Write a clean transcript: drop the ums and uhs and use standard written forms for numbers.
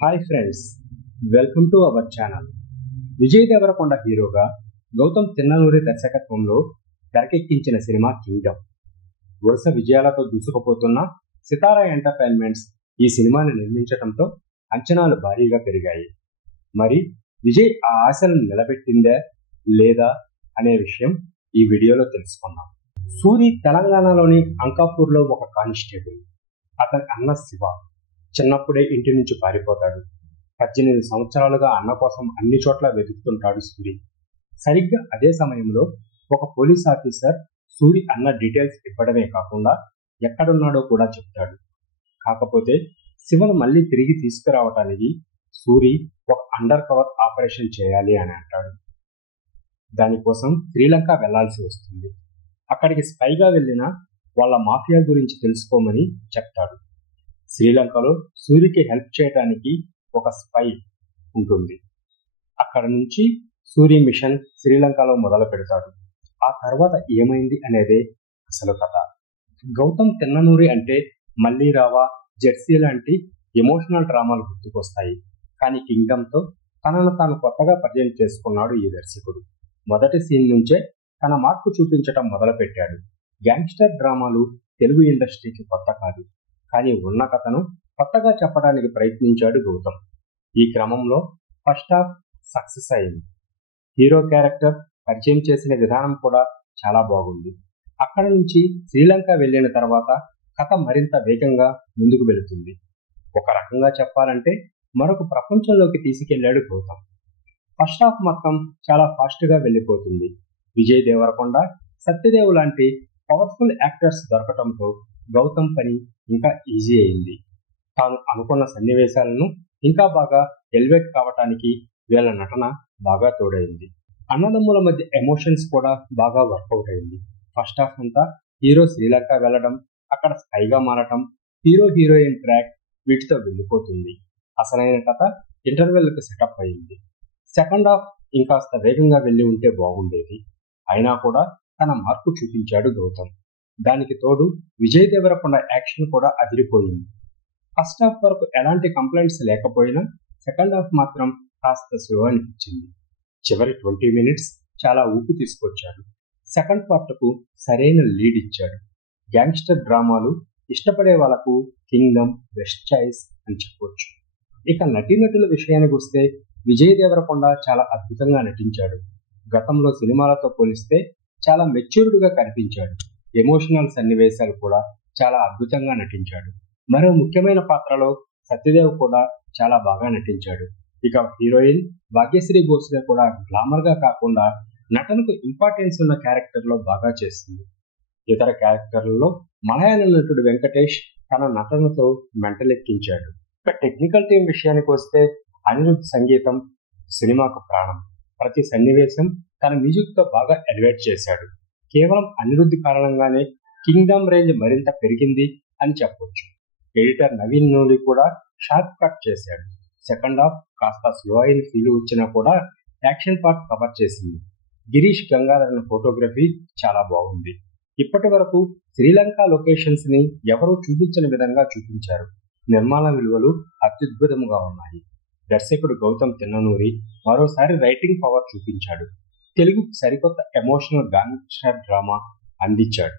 Hi friends, welcome to our channel. Vijay Deverakonda హీరోగా గౌతమ్ తిన్ననూరి దర్శకత్వంలో తెరకెక్కించిన సినిమా కింగ్డమ్. వరుస విజయాలతో దూసుకుపోతున్న సితారా ఎంటర్టైన్మెంట్స్ ఈ సినిమాని నిర్మించడంతో అంచనాలు భారీగా పెరిగాయి. మరి విజయ్ ఆ ఆశలను నిలబెట్టిందా లేదా అనే విషయం ఈ వీడియోలో తెలుసుకుందాం. సూరి తెలంగాణలోని అంకాపూర్లో ఒక కానిస్టేబుల్. అతని అన్న శివ చిన్నప్పుడే ఇంటి నుంచి పారిపోతాడు. 18 సంవత్సరాలుగా అన్న కోసం అన్ని చోట్ల వెతుకుతుంటాడు సూరి. సరిగ్గా అదే సమయంలో ఒక పోలీస్ ఆఫీసర్ సూరి అన్న డీటెయిల్స్ ఇవ్వడమే కాకుండా ఎక్కడున్నాడో కూడా చెప్తాడు. కాకపోతే శివను మళ్ళీ తిరిగి తీసుకురావటానికి సూరి ఒక అండర్ కవర్ ఆపరేషన్ చేయాలి అని అంటాడు. దానికోసం శ్రీలంక వెళ్లాల్సి వస్తుంది. అక్కడికి స్పైగా వెళ్ళిన వాళ్ళ మాఫియా గురించి తెలుసుకోమని చెప్తాడు. శ్రీలంకలో సూరికి హెల్ప్ చేయడానికి ఒక స్పై ఉంటుంది. అక్కడ నుంచి సూరి మిషన్ శ్రీలంకలో మొదలు పెడతాడు. ఆ తర్వాత ఏమైంది అనేదే అసలు కథ. గౌతమ్ తిన్ననూరి అంటే మళ్ళీ రావా, జెర్సీ లాంటి ఎమోషనల్ డ్రామాలు గుర్తుకొస్తాయి. కానీ కింగ్డమ్తో తనను తాను కొత్తగా పరిచయం చేసుకున్నాడు ఈ దర్శకుడు. మొదటి సీన్ నుంచే తన మార్పు చూపించటం మొదలుపెట్టాడు. గ్యాంగ్స్టర్ డ్రామాలు తెలుగు ఇండస్ట్రీకి కొత్త కాదు, కానీ ఉన్న కథను కొత్తగా చెప్పడానికి ప్రయత్నించాడు గౌతమ్. ఈ క్రమంలో ఫస్ట్ హాఫ్ సక్సెస్ అయింది. హీరో క్యారెక్టర్ పరిచయం చేసిన విధానం కూడా చాలా బాగుంది. అక్కడి నుంచి శ్రీలంక వెళ్ళిన తర్వాత కథ మరింత వేగంగా ముందుకు వెళుతుంది. ఒక రకంగా చెప్పాలంటే మరొక ప్రపంచంలోకి తీసుకెళ్లాడు గౌతమ్. ఫస్ట్ హాఫ్ మొత్తం చాలా ఫాస్ట్గా వెళ్ళిపోతుంది. విజయ్ దేవరకొండ, సత్యదేవ్ లాంటి పవర్ఫుల్ యాక్టర్స్ దొరకటంతో గౌతమ్ పని ఇంకా ఈజీ అయింది. తాను అనుకున్న సన్నివేశాలను ఇంకా బాగా ఎలివేట్ కావటానికి వీళ్ళ నటన బాగా తోడైంది. అన్నదమ్ముల మధ్య ఎమోషన్స్ కూడా బాగా వర్కౌట్ అయింది. ఫస్ట్ హాఫ్ అంతా హీరో శ్రీలంక వెళ్ళడం, అక్కడ స్పైగా మారటం, హీరో హీరోయిన్ ట్రాక్ వీటితో వెళ్ళిపోతుంది. అసలైన కథ ఇంటర్వెల్కి సెటప్ అయింది. సెకండ్ హాఫ్ ఇంకాస్త వేగంగా వెళ్ళి ఉంటే బాగుండేది. అయినా కూడా తన మార్పు చూపించాడు గౌతమ్. దానికి తోడు విజయ్ దేవరకొండ యాక్షన్ కూడా అదిరిపోయింది. ఫస్ట్ హాఫ్ వరకు ఎలాంటి కంప్లైంట్స్ లేకపోయినా సెకండ్ హాఫ్ మాత్రం కాస్త స్లో అనిపించింది. చివరి 20 మినిట్స్ చాలా ఊపు తీసుకొచ్చాడు. సెకండ్ పార్ట్కు సరైన లీడ్ ఇచ్చాడు. గ్యాంగ్స్టర్ డ్రామాలు ఇష్టపడే వాళ్ళకు కింగ్డమ్ బెస్ట్ చాయిస్ అని చెప్పొచ్చు. ఇక నటీనటుల విషయానికి వస్తే విజయ్ దేవరకొండ చాలా అద్భుతంగా నటించాడు. గతంలో సినిమాలతో పోలిస్తే చాలా మెచ్యూర్డ్గా కనిపించాడు. ఎమోషనల్ సన్నివేశాలు కూడా చాలా అద్భుతంగా నటించాడు. మరో ముఖ్యమైన పాత్రలో సత్యదేవ్ కూడా చాలా బాగా నటించాడు. ఇక హీరోయిన్ భాగ్యశ్రీ భోస్లే కూడా గ్లామర్గా కాకుండా నటనకు ఇంపార్టెన్స్ ఉన్న క్యారెక్టర్లో బాగా చేసింది. ఇతర క్యారెక్టర్లలో మలయాళం నటుడు వెంకటేష్ తన నటనతో మెంటలెక్కించాడు. ఇక టెక్నికల్ టీం విషయానికి వస్తే అనిరుద్ధ్ సంగీతం సినిమాకు ప్రాణం. ప్రతి సన్నివేశం తన మ్యూజిక్తో బాగా ఎలివేట్ చేశాడు. కేవలం అనిరుద్ధ్ కారణంగానే కింగ్డమ్ రేంజ్ మరింత పెరిగింది అని చెప్పొచ్చు. ఎడిటర్ నవీన్ నూలి కూడా షార్ప్ కట్ చేశాడు. సెకండ్ హాఫ్ కాస్త స్లో అయిన ఫీల్ వచ్చినా కూడా యాక్షన్ పార్ట్ కవర్ చేసింది. గిరీష్ గంగాధరన్ ఫోటోగ్రఫీ చాలా బాగుంది. ఇప్పటి వరకు శ్రీలంక లొకేషన్స్ ని ఎవరూ చూపించని విధంగా చూపించారు. నిర్మాణ విలువలు అత్యద్భుతంగా ఉన్నాయి. దర్శకుడు గౌతమ్ తిన్ననూరి మరోసారి రైటింగ్ పవర్ చూపించాడు. తెలుగుకు సరికొత్త ఎమోషనల్ గాంగ్స్టర్ డ్రామా అందించాడు.